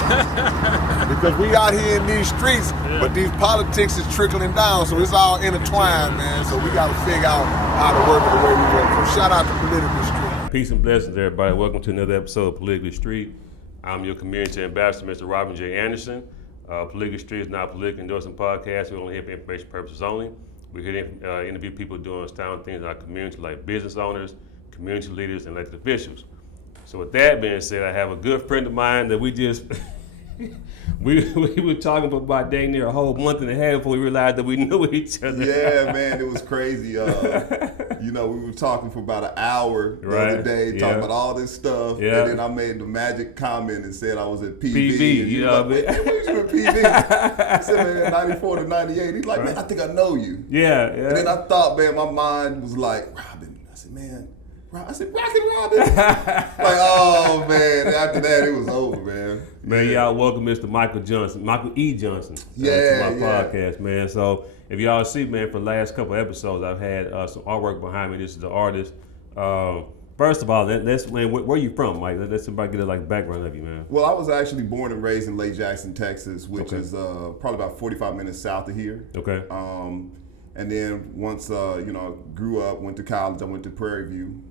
Because we out here in these streets, but these politics is trickling down, so it's all intertwined, man. So we got to figure out how to work it the way we work. So shout out to Politically Street. Peace and blessings, everybody. Welcome to another episode of Politically Street. I'm your community ambassador, Mr. Robin J. Anderson. Politically Street is not a political endorsing podcast. We're only here for information purposes only. We're here to interview people doing astounding things in our community, like business owners, community leaders, and elected officials. So with that being said, I have a good friend of mine that we just we were talking for about dang near a whole month and a half before we realized that we knew each other. Yeah, man, it was crazy. We were talking for about an hour the other day, talking about all this stuff, and then I made the magic comment and said I was at PV. And you know what I mean? Hey, where you at PV? I said, man, 94 to 98. He's like, man, I think I know you. Yeah. And then I thought, man, my mind was like, Robin. I said, man. I said, Rocket Robin. Like, oh, man. After that, it was over, man. Man, y'all welcome Mr. Michael E. Johnson to my podcast, man. So if y'all see, man, for the last couple episodes, I've had some artwork behind me. This is the artist. First of all, man, where you from, Mike? Let somebody get a background of you, man. Well, I was actually born and raised in Lake Jackson, Texas, which is probably about 45 minutes south of here. Okay. And then once, I grew up, went to college. I went to Prairie View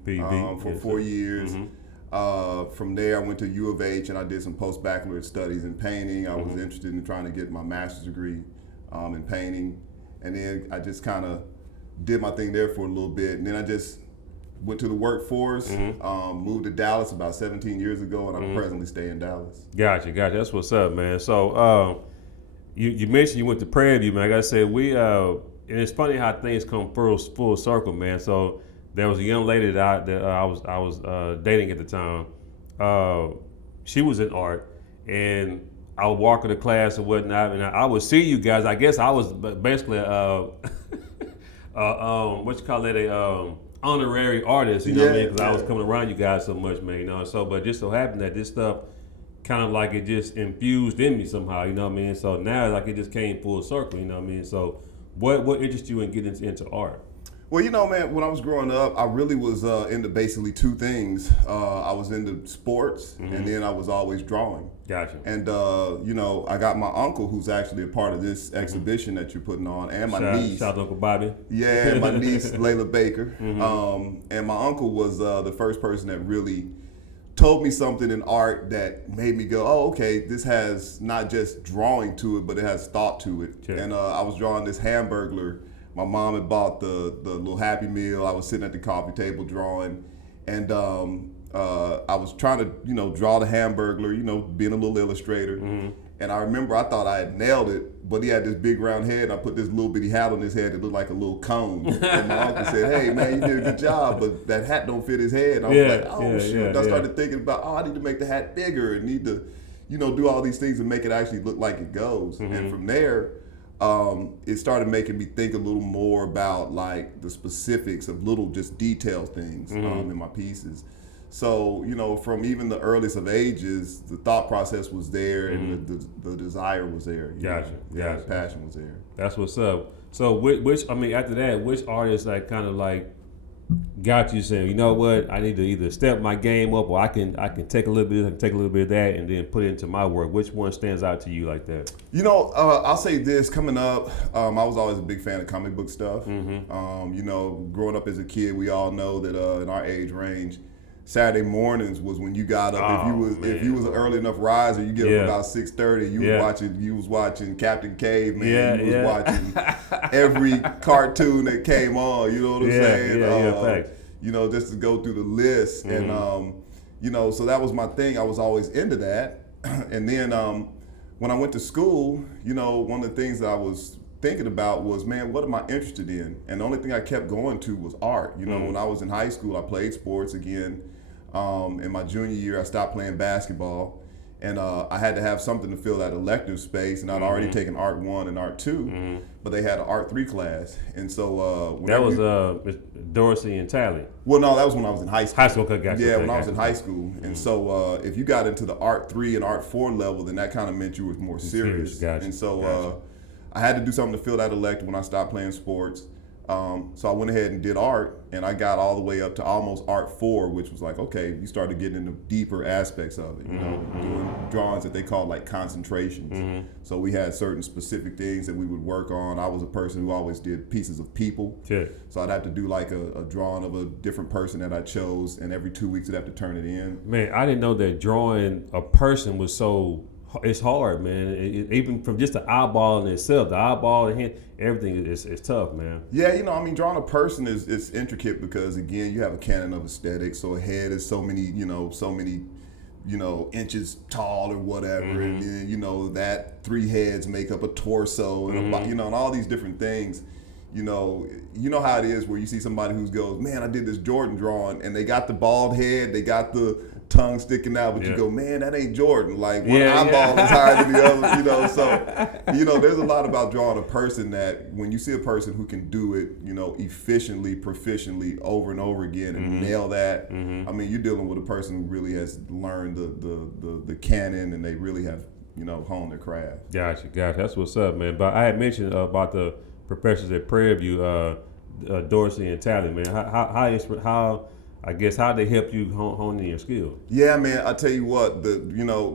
for 4 years. Mm-hmm. From there, I went to U of H and I did some post-baccalaureate studies in painting. I was interested in trying to get my master's degree in painting. And then I just kind of did my thing there for a little bit. And then I just went to the workforce, moved to Dallas about 17 years ago, and I presently stay in Dallas. Gotcha. That's what's up, man. So you mentioned you went to Prairie View, man. I got to say, and it's funny how things come full circle, man. So there was a young lady that I was dating at the time. She was in art, and I would walk her to class and whatnot, and I would see you guys. I guess I was basically honorary artist, you know what I mean? Because I was coming around you guys so much, man. You know, so but just so happened that this stuff kind of like it just infused in me somehow, you know what I mean? So now like it just came full circle, you know what I mean? So what interests you in getting into art? Well, man, when I was growing up, I really was into basically two things. I was into sports, and then I was always drawing. Gotcha. And, I got my uncle, who's actually a part of this exhibition that you're putting on, and my niece. Shout out to Uncle Bobby. Yeah, my niece, Layla Baker. And my uncle was the first person that really told me something in art that made me go, oh, okay, this has not just drawing to it, but it has thought to it. Sure. And I was drawing this Hamburglar. My mom had bought the little Happy Meal. I was sitting at the coffee table drawing, and I was trying to, draw the Hamburglar, being a little illustrator. And I remember I thought I had nailed it, but he had this big round head, and I put this little bitty hat on his head that looked like a little cone. And my uncle said, hey, man, you did a good job, but that hat don't fit his head. And I was like, oh, shoot. And I started thinking about, I need to make the hat bigger and need to, do all these things and make it actually look like it goes. And from there, it started making me think a little more about like the specifics of little just detailed things in my pieces. So, from even the earliest of ages, the thought process was there and the desire was there. Gotcha. The passion was there. That's what's up. So after that, which artists kind of got you saying, you know what, I need to either step my game up or I can take a little bit of that and then put it into my work. Which one stands out to you like that? I'll say this, coming up, I was always a big fan of comic book stuff. Growing up as a kid, we all know that in our age range, Saturday mornings was when you got up. If you was an early enough riser, you get up about 6:30. You was watching Captain Caveman. You was watching every cartoon that came on. You know what I'm saying? Just to go through the list, and so that was my thing. I was always into that, and then when I went to school, one of the things that I was thinking about was, man, what am I interested in? And the only thing I kept going to was art. When I was in high school, I played sports again. In my junior year, I stopped playing basketball, and I had to have something to fill that elective space. And I'd already taken Art 1 and Art 2, but they had an Art 3 class. And so that was Dorsey and Talley. Well, no, that was when I was in high school. High school, gotcha. Yeah, when I was in high school. And so if you got into the Art 3 and Art 4 level, then that kind of meant you were more serious. Gotcha. And so I had to do something to fill that elective when I stopped playing sports. So I went ahead and did art, and I got all the way up to almost Art 4, which was like, okay, you started getting into deeper aspects of it, drawings that they call like concentrations. Mm-hmm. So we had certain specific things that we would work on. I was a person who always did pieces of people. Yeah. So I'd have to do like a drawing of a different person that I chose, and every 2 weeks I'd have to turn it in. Man, I didn't know that drawing a person was so. It's hard, man. Even from just the eyeball in itself, the eyeball, the hand, everything is tough, man. Yeah, you know, I mean, drawing a person is intricate because, again, you have a canon of aesthetics. So a head is so many inches tall or whatever, and then, that 3 heads make up a torso, and and all these different things. You know how it is where you see somebody who goes, man, I did this Jordan drawing, and they got the bald head, they got the tongue sticking out, but you go, man, that ain't Jordan. Like one eyeball is higher than the other, So, there's a lot about drawing a person that when you see a person who can do it, efficiently, proficiently, over and over again, and nail that. I mean, you're dealing with a person who really has learned the canon, and they really have, honed their craft. Gotcha. That's what's up, man. But I had mentioned about the professors at Prairie View, Dorsey and Tally, man. How they help you hone in your skills? Yeah, man. I tell you what,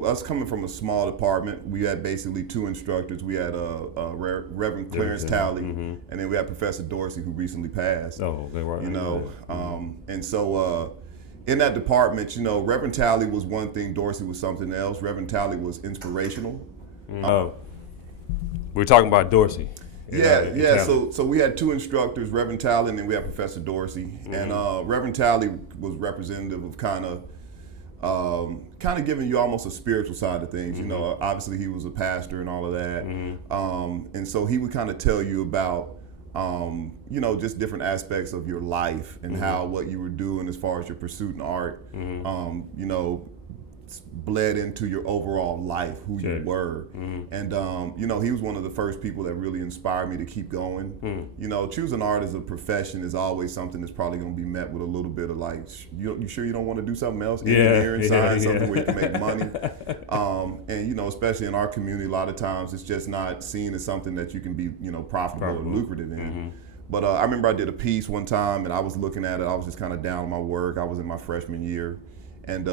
us coming from a small department, we had basically 2 instructors. We had Reverend Clarence Tally, and then we had Professor Dorsey, who recently passed. Oh, okay, right. And so in that department, Reverend Tally was one thing, Dorsey was something else. Reverend Tally was inspirational. We're talking about Dorsey. Yeah. So we had 2 instructors, Reverend Tally, and then we had Professor Dorsey. And Reverend Tally was representative of kind of giving you almost a spiritual side of things. Obviously he was a pastor and all of that. And so he would kind of tell you about, just different aspects of your life and how what you were doing as far as your pursuit in art, bled into your overall life, who you were. And he was one of the first people that really inspired me to keep going. Choosing art as a profession is always something that's probably going to be met with a little bit of like, you sure you don't want to do something else? Engineering, science, something where you can make money. And especially in our community, a lot of times it's just not seen as something that you can be profitable or lucrative in. But I remember I did a piece one time, and I was looking at it, I was just kind of down on my work. I was in my freshman year, and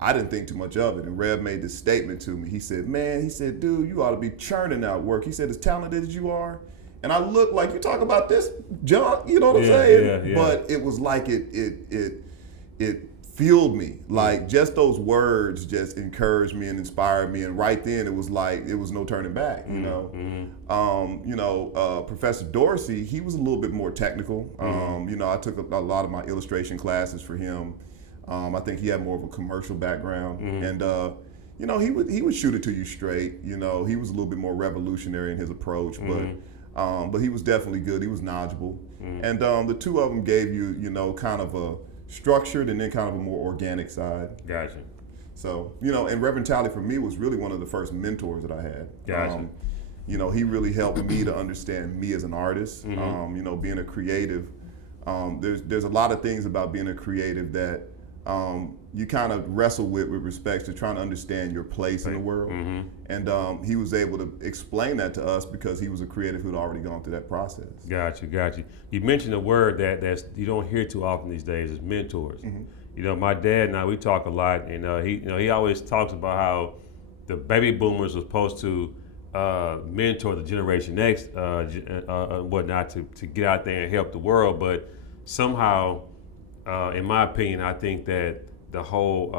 I didn't think too much of it. And Rev made this statement to me. He said, dude, you ought to be churning out work. He said, as talented as you are. And I looked like, you talk about this junk, you know what I'm saying? But it was like it fueled me. Like just those words just encouraged me and inspired me. And right then it was like, it was no turning back, Professor Dorsey, he was a little bit more technical. I took a lot of my illustration classes for him. I think he had more of a commercial background, and he would shoot it to you straight. He was a little bit more revolutionary in his approach, but he was definitely good. He was knowledgeable, and the 2 of them gave you kind of a structured and then kind of a more organic side. Gotcha. So and Reverend Tally for me was really one of the first mentors that I had. Gotcha. He really helped me to understand me as an artist. Being a creative, there's a lot of things about being a creative that you kind of wrestle with respect to trying to understand your place in the world. And he was able to explain that to us because he was a creative who'd already gone through that process. Gotcha. You mentioned a word that you don't hear too often these days is mentors. My dad and I, we talk a lot, and he always talks about how the baby boomers were supposed to mentor the Generation X whatnot to get out there and help the world, but somehow in my opinion, I think that the whole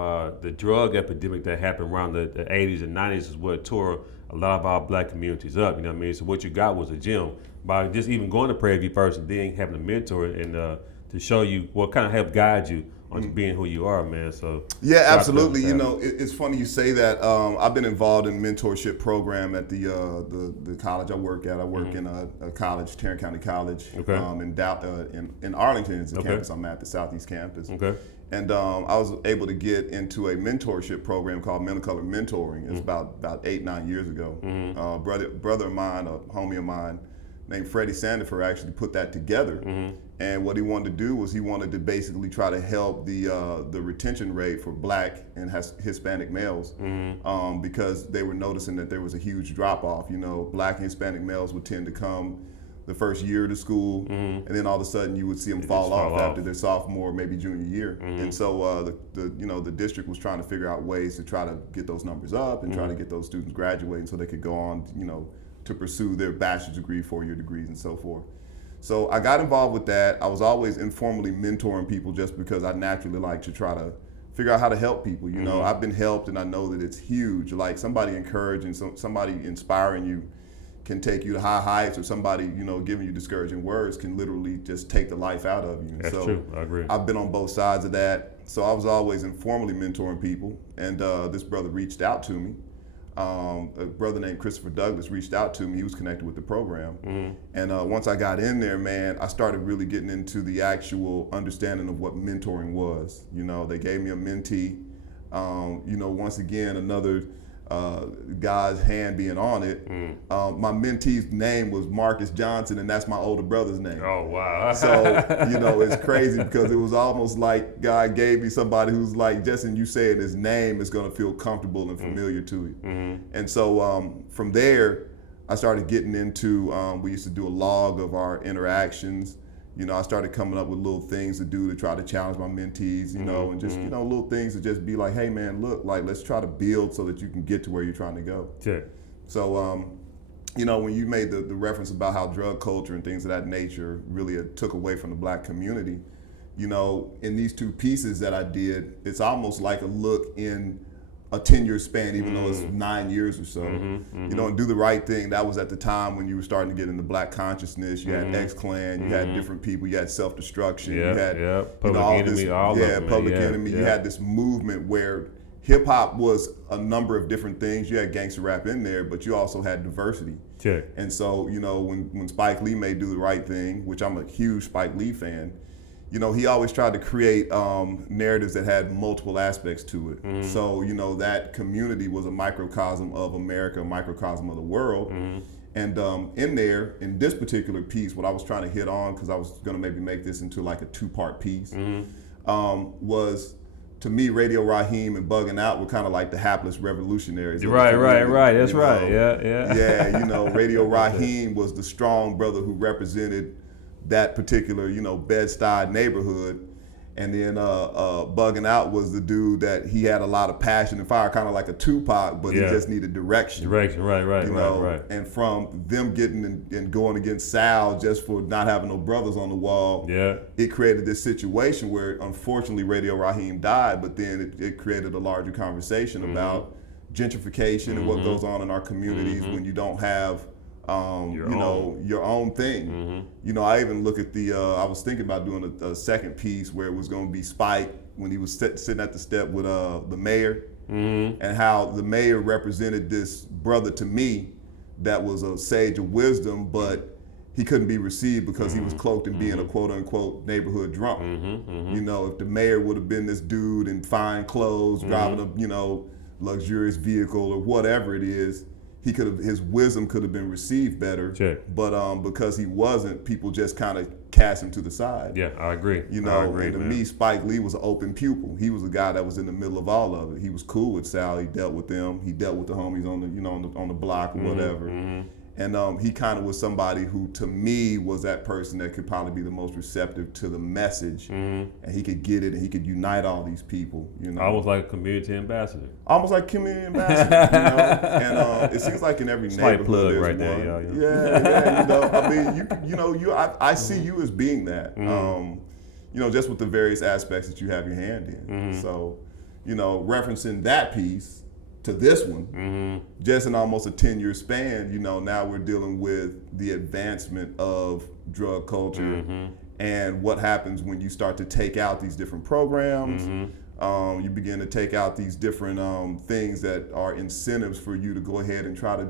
the drug epidemic that happened around the 80s and 90s is what tore a lot of our black communities up. You know what I mean? So what you got was a gym. By just even going to Prairie View first and then having a mentor and to show you what kind of help guide you onto being who you are, man. So yeah, absolutely. It's funny you say that. I've been involved in a mentorship program at the college I work at. I work in a college, Tarrant County College, in Arlington is the campus I'm at, the Southeast campus. Okay. And I was able to get into a mentorship program called Men of Color Mentoring. It's about 8-9 years ago. Brother of mine, a homie of mine, named Freddie Sandifer actually put that together. And what he wanted to do was he wanted to basically try to help the retention rate for Black and Hispanic males because they were noticing that there was a huge drop off. Black and Hispanic males would tend to come the first year of the school, and then all of a sudden you would see them fall off after their sophomore, maybe junior year. And so the district was trying to figure out ways to try to get those numbers up and try to get those students graduating so they could go on, to pursue their bachelor's degree, 4-year degrees, and so forth. So I got involved with that. I was always informally mentoring people just because I naturally like to try to figure out how to help people. I've been helped, and I know that it's huge. Like somebody encouraging, somebody inspiring you can take you to high heights, or somebody, giving you discouraging words can literally just take the life out of you. That's true. I agree. I've been on both sides of that. So I was always informally mentoring people, and this brother reached out to me. A brother named Christopher Douglas reached out to me. He was connected with the program. And once I got in there, man, I started really getting into the actual understanding of what mentoring was. They gave me a mentee. Once again, another God's hand being on it. My mentee's name was Marcus Johnson, and that's my older brother's name. Oh, wow. So, it's crazy because it was almost like God gave me somebody who's like, just in you saying his name is going to feel comfortable and familiar to you. And so from there, I started getting into, we used to do a log of our interactions. I started coming up with little things to do to try to challenge my mentees, and just, little things to just be like, hey man, look, like, let's try to build so that you can get to where you're trying to go. Sure. So, when you made the reference about how drug culture and things of that nature really took away from the Black community, in these two pieces that I did, it's almost like a look in a 10-year span, even though it's 9 years or so. And Do the Right Thing, that was at the time when you were starting to get into Black consciousness. You had X-Clan, you had different people, you had Self-Destruction, you had Public Enemy, all of them. Public Enemy. You had this movement where hip-hop was a number of different things. You had gangster rap in there, but you also had diversity. Sure. And so, when Spike Lee made Do the Right Thing, which I'm a huge Spike Lee fan, he always tried to create narratives that had multiple aspects to it. So, that community was a microcosm of America, a microcosm of the world. And in there, in this particular piece, what I was trying to hit on, because I was going to maybe make this into like a 2-part piece, was, to me, Radio Raheem and Bugging Out were kind of like the hapless revolutionaries. Right. That's right. Yeah. Radio Raheem was the strong brother who represented that particular, Bed-Stuy neighborhood. And then Bugging Out was the dude that he had a lot of passion and fire, kind of like a Tupac, but he just needed direction. Right. And from them getting and going against Sal just for not having no brothers on the wall, it created this situation where, unfortunately, Radio Raheem died, but then it created a larger conversation about gentrification and what goes on in our communities when you don't have your own thing. I even look at I was thinking about doing a second piece where it was going to be Spike when he was sitting at the step with the mayor, and how the mayor represented this brother to me that was a sage of wisdom, but he couldn't be received because he was cloaked in being a quote unquote neighborhood drunk. If the mayor would have been this dude in fine clothes, driving a luxurious vehicle or whatever it is, his wisdom could have been received better. But because he wasn't, people just kind of cast him to the side. Yeah, I agree. I agree, and to me, Spike Lee was an open pupil. He was a guy that was in the middle of all of it. He was cool with Sal. He dealt with them. He dealt with the homies on the block or whatever. And he kind of was somebody who, to me, was that person that could probably be the most receptive to the message, and he could get it, and he could unite all these people. Almost like a community ambassador. Almost like community ambassador. And it seems like in every neighborhood plug there's right one. there, y'all. Yeah. I see you as being that. Just with the various aspects that you have your hand in. So, referencing that piece to this one, just in almost a 10-year span, now we're dealing with the advancement of drug culture and what happens when you start to take out these different programs. You begin to take out these different things that are incentives for you to go ahead and try to,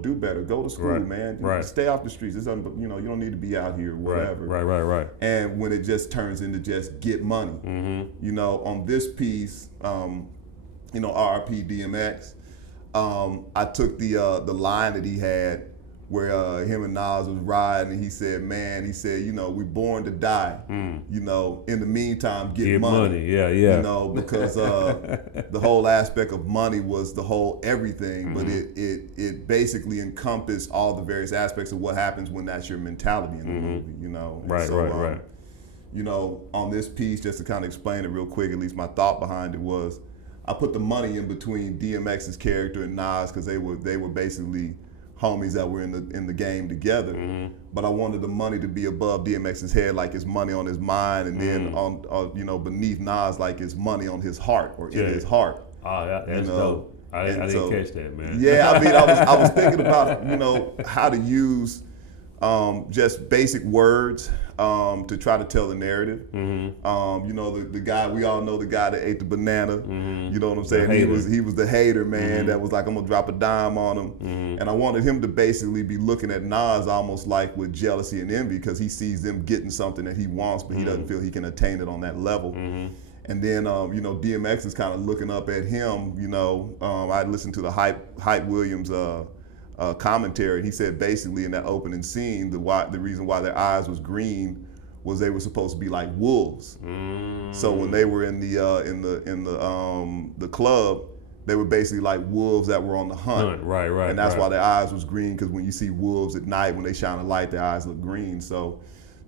do better. Go to school, man. Stay off the streets. You don't need to be out here, whatever. Right. And when it just turns into just get money, on this piece, RIP DMX, I took the line that he had where him and Nas was riding, and he said, you know, we born to die. You know, in the meantime, get money. Yeah. You know, because the whole aspect of money was the whole everything, but it basically encompassed all the various aspects of what happens when that's your mentality in the movie. You know, and right. You know, on this piece, just to kind of explain it real quick, at least my thought behind it was, I put the money in between DMX's character and Nas because they were basically homies that were in the game together. But I wanted the money to be above DMX's head, like it's money on his mind, and then on you know, beneath Nas, like it's money on his heart or in his heart. Oh, that's dope. I didn't catch that, man. Yeah, I mean, I was thinking about, you know, how to use just basic words to try to tell the narrative. You know, the guy, we all know the guy that ate the banana. You know what I'm saying? He was the hater, man. That was like, I'm gonna drop a dime on him. And I wanted him to basically be looking at Nas almost like with jealousy and envy, because he sees them getting something that he wants, but he doesn't feel he can attain it on that level. And then, you know, DMX is kind of looking up at him. You know, I listened to the Hype Williams commentary. He said basically in that opening scene, the reason why their eyes was green was they were supposed to be like wolves. So when they were in the club, they were basically like wolves that were on the hunt. Right. And that's why their eyes was green, because when you see wolves at night, when they shine a light, their eyes look green. So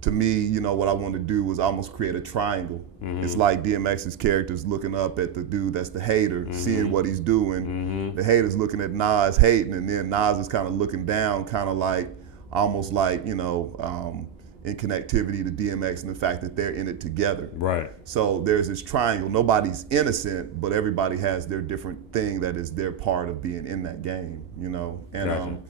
to me, you know, what I wanted to do was almost create a triangle. It's like DMX's character's looking up at the dude that's the hater, seeing what he's doing. The hater's looking at Nas hating, and then Nas is kind of looking down, kind of like, almost like, you know, in connectivity to DMX and the fact that they're in it together. Right. So there's this triangle. Nobody's innocent, but everybody has their different thing that is their part of being in that game, you know? And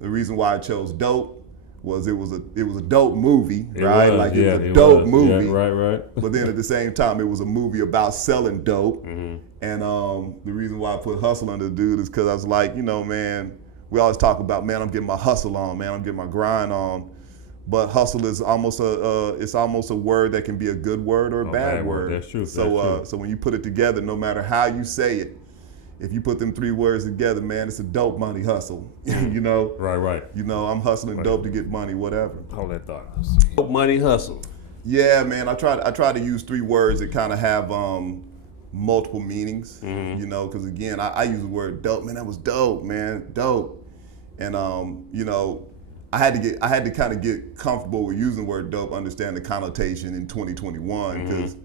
the reason why I chose Dope was it was a dope movie, right? Like it was a dope movie. Yeah, right. But then at the same time, it was a movie about selling dope. And the reason why I put hustle under the dude is because I was like, you know, man, we always talk about, man, I'm getting my hustle on, man, I'm getting my grind on. But hustle is almost a word that can be a good word or a bad word. That's true. So so when you put it together, no matter how you say it, if you put them three words together, man, it's a dope money hustle. You know? Right. You know, I'm hustling dope to get money, whatever. Hold that thought. Dope money hustle. Yeah, man, I try to use three words that kind of have multiple meanings. You know, because again, I use the word dope. Man, that was dope, man, dope. And you know, I had to kind of get comfortable with using the word dope, understand the connotation in 2021, because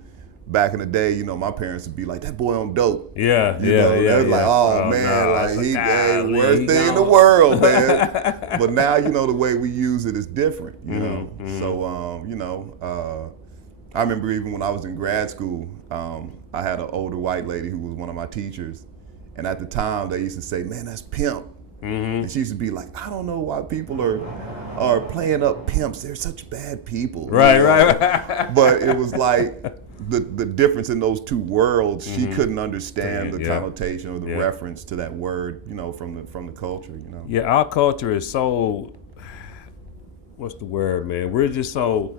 back in the day, you know, my parents would be like, "That boy on dope." Yeah. They're like, "Oh man, like he the worst thing in the world, man." But now, you know, the way we use it is different, you know. So, you know, I remember even when I was in grad school, I had an older white lady who was one of my teachers, and at the time they used to say, "Man, that's pimp." And she used to be like, "I don't know why people are playing up pimps. They're such bad people." Right. But it was like the difference in those two worlds. She couldn't understand the connotation or the reference to that word, you know, from the culture, you know. Yeah, our culture is so, what's the word, man? We're just so,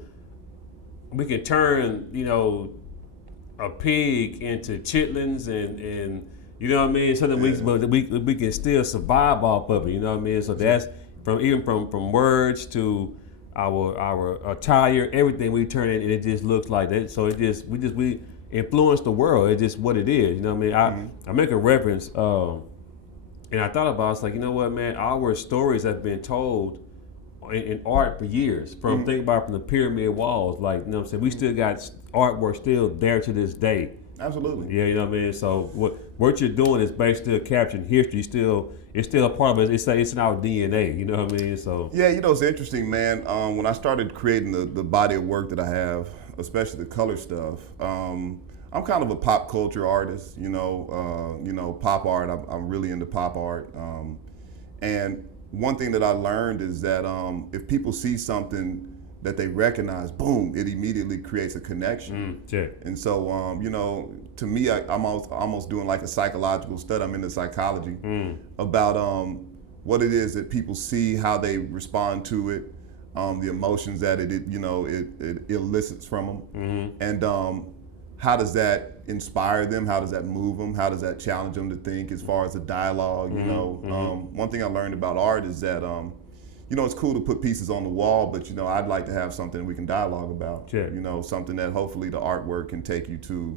we can turn, you know, a pig into chitlins and you know what I mean? Something we can still survive off of it. You know what I mean? So that's from words to our attire, everything we turn it, and it just looks like that. So we influence the world. It's just what it is. You know what I mean? I make a reference, and I thought about it. It's like, you know what, man? Our stories have been told in art for years. Think about from the pyramid walls. Like, you know what I'm saying? We still got artwork still there to this day. Absolutely. Yeah, you know what I mean? So what you're doing is basically capturing history. It's still a part of it. It's in our DNA, you know what I mean? So yeah, you know, it's interesting, man. When I started creating the body of work that I have, especially the color stuff, I'm kind of a pop culture artist, you know, pop art. I'm really into pop art. And one thing that I learned is that if people see something that they recognize, boom, it immediately creates a connection. And so, you know, to me, I'm almost doing like a psychological study. I'm into psychology about what it is that people see, how they respond to it, the emotions that it elicits from them, and how does that inspire them? How does that move them? How does that challenge them to think as far as the dialogue? You know, one thing I learned about art is that it's cool to put pieces on the wall, but I'd like to have something we can dialogue about. Sure. Something that hopefully the artwork can take you to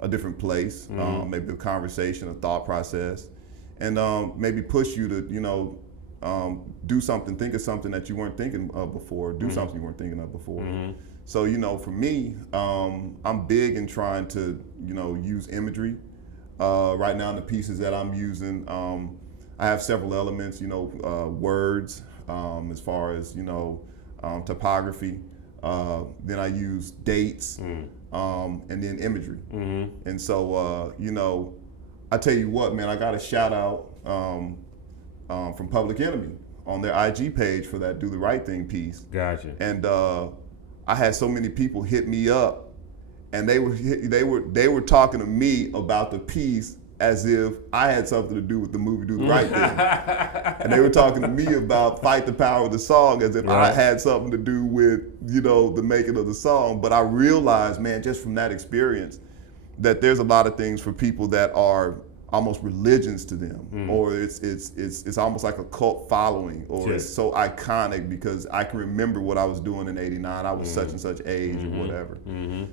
a different place, maybe a conversation, a thought process, and maybe push you to do something, think of something that you weren't thinking of before, do something you weren't thinking of before. So for me, I'm big in trying to use imagery. Right now in the pieces that I'm using, I have several elements, words, as far as topography. Then I use dates, and then imagery. And so I tell you what, man, I got a shout out from Public Enemy on their IG page for that "Do the Right Thing" piece. Gotcha. And I had so many people hit me up, and they were talking to me about the piece as if I had something to do with the movie "Do the Right Thing," and they were talking to me about "Fight the Power of the Song" as if I had something to do with the making of the song. But I realized, man, just from that experience, that there's a lot of things for people that are almost religions to them, or it's almost like a cult following, or it's so iconic because I can remember what I was doing in '89. I was such and such age or whatever.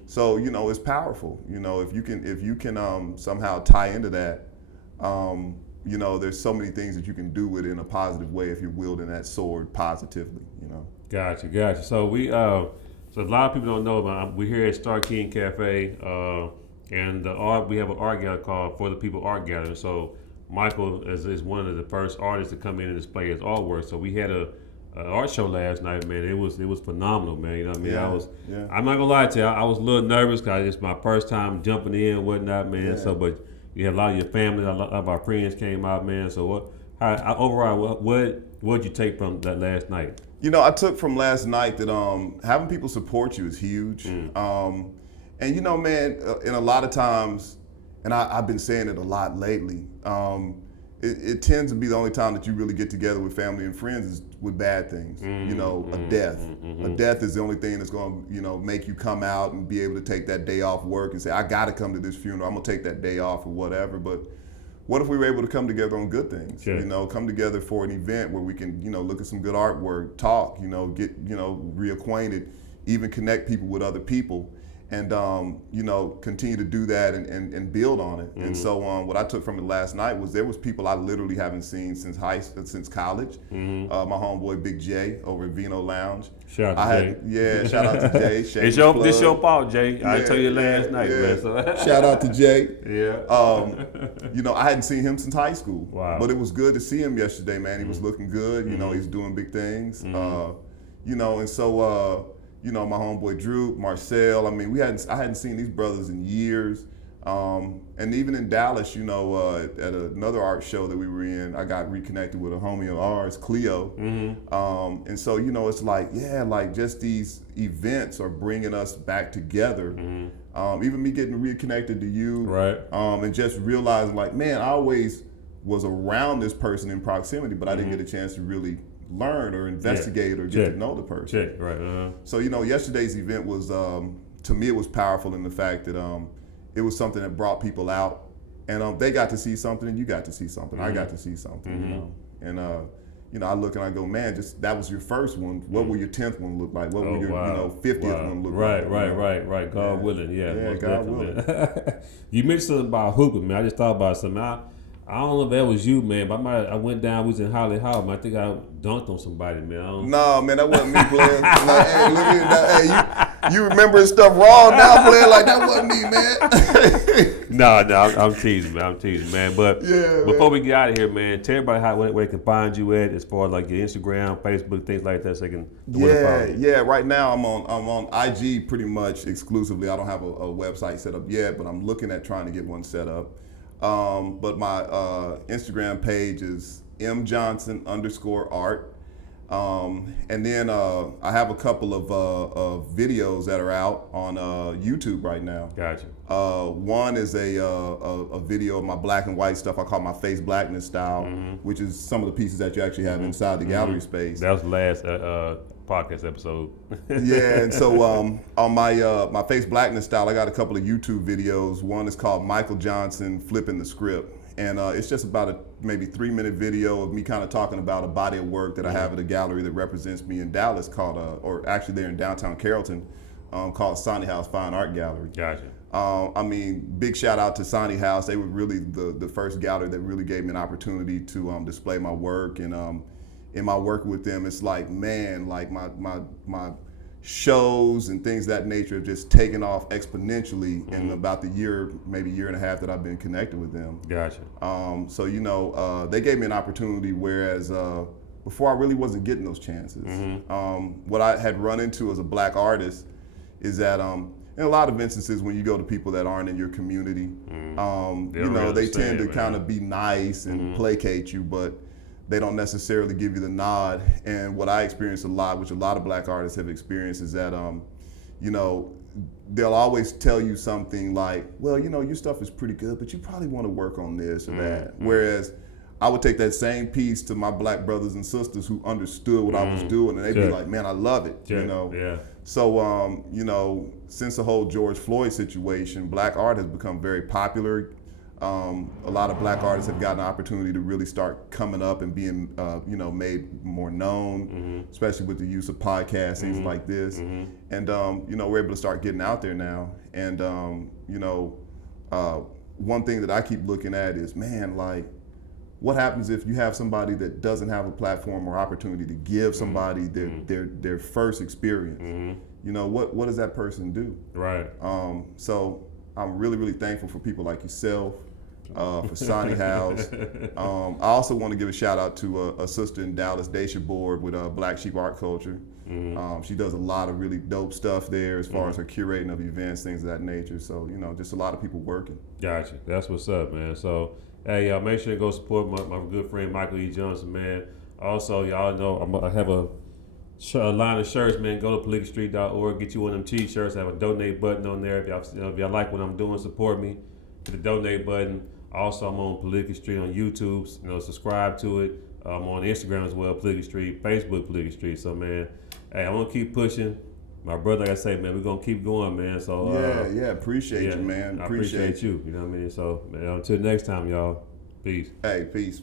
So it's powerful. If you can somehow tie into that, there's so many things that you can do with it in a positive way if you're wielding that sword positively. Gotcha. So we so a lot of people don't know about. We're here at Star King Cafe. And we have an art gallery called For the People Art Gallery. So Michael is one of the first artists to come in and display his artwork. So we had a art show last night, man. It was phenomenal, man. You know what I mean? I'm not gonna lie to you. I was a little nervous because it's my first time jumping in and whatnot, man. Yeah. So, but you had a lot of your family, a lot of our friends came out, man. So overall, what'd you take from that last night? I took from last night that having people support you is huge. And man, and a lot of times, and I've been saying it a lot lately, it tends to be the only time that you really get together with family and friends is with bad things. A death. A death is the only thing that's going to, make you come out and be able to take that day off work and say, I got to come to this funeral. I'm going to take that day off or whatever. But what if we were able to come together on good things? Sure. Come together for an event where we can, look at some good artwork, talk, get, reacquainted, even connect people with other people. And continue to do that and build on it. And so what I took from it last night was there was people I literally haven't seen since college. My homeboy Big J over at Vino Lounge. Shout out to Jay. Shout out to Jay. It's your fault, Jay. I told you last night, man. So. Shout out to Jay. Yeah. I hadn't seen him since high school. Wow. But it was good to see him yesterday, man. He was looking good. He's doing big things. And so. My homeboy Drew, Marcel. I mean, I hadn't seen these brothers in years. And even in Dallas, at another art show that we were in, I got reconnected with a homie of ours, Cleo. And so, it's like just these events are bringing us back together. Even me getting reconnected to you. Right. And just realizing like, man, I always was around this person in proximity, but I didn't get a chance to really learn or investigate or get to know the person. Right. So, yesterday's event was, to me, it was powerful in the fact that it was something that brought people out, and they got to see something and you got to see something. I got to see something, And, I look and I go, man, that was your first one. What will your 10th one look like? What will your 50th one look like? Right. God willing, yeah God willing. You mentioned something about hooping, man. I just thought about something. I don't know if that was you, man, but I went down, we was in Holly Hall, man. I think I dunked on somebody, man. No, man, that wasn't me playing. Like, hey, look at that. Hey, you remembering stuff wrong now, playing like that wasn't me, man. No, I'm teasing, man. But before we get out of here, man, tell everybody where they can find you at as far as like your Instagram, Facebook, things like that, so they can Yeah. Right now I'm on IG pretty much exclusively. I don't have a website set up yet, but I'm looking at trying to get one set up. But my Instagram page is mjohnson_art. And then I have a couple of videos that are out on YouTube right now. Gotcha. One is a video of my black and white stuff I call my face blackness style, which is some of the pieces that you actually have inside the gallery space. That was the last podcast episode. Yeah, and so on my face blackness style, I got a couple of YouTube videos. One is called Michael Johnson Flipping the Script. and it's just about a maybe 3-minute video of me kind of talking about a body of work that I have at a gallery that represents me in Dallas called, or actually they're in downtown Carrollton, called Sonny House Fine Art Gallery. Gotcha. I mean, big shout out to Sonny House. They were really the first gallery that really gave me an opportunity to display my work. And in my work with them, it's like, man, like my shows and things of that nature have just taken off exponentially in about the year, maybe year and a half that I've been connected with them. Gotcha. So, you know, they gave me an opportunity, whereas before I really wasn't getting those chances. What I had run into as a black artist is that in a lot of instances, when you go to people that aren't in your community, you know, they tend to kind of be nice and placate you, but they don't necessarily give you the nod. And what I experienced a lot, which a lot of black artists have experienced, is that, you know, they'll always tell you something like, well, you know, your stuff is pretty good, but you probably want to work on this or that. Whereas I would take that same piece to my black brothers and sisters who understood what I was doing, and they'd be like, man, I love it, you know? Yeah. So, you know, since the whole George Floyd situation, black art has become very popular. A lot of black artists have gotten an opportunity to really start coming up and being, you know, made more known, especially with the use of podcasts, things like this. And, you know, we're able to start getting out there now. And, you know, one thing that I keep looking at is, man, like, what happens if you have somebody that doesn't have a platform or opportunity to give somebody their first experience? You know, what does that person do? Right. So I'm really, really thankful for people like yourself, for Sonny House. I also want to give a shout out to a sister in Dallas, Daisha Board, with Black Sheep Art Culture. She does a lot of really dope stuff there as far as her curating of events, things of that nature. So, you know, just a lot of people working. Gotcha. That's what's up, man. So, hey, y'all, make sure to go support my good friend Michael E. Johnson, man. Also, y'all know I have a line of shirts, man. Go to PoliticallyStreet.org, get you one of them t-shirts. I have a donate button on there. If y'all like what I'm doing, support me. Hit the donate button. Also, I'm on Political Street on YouTube. You know, subscribe to it. I'm on Instagram as well, Political Street, Facebook, Political Street. So, man, hey, I'm gonna keep pushing. My brother, like I say, man, we're gonna keep going, man. So Appreciate you, man. I appreciate you. You know what I mean? So, man, until next time, y'all. Peace. Hey, peace.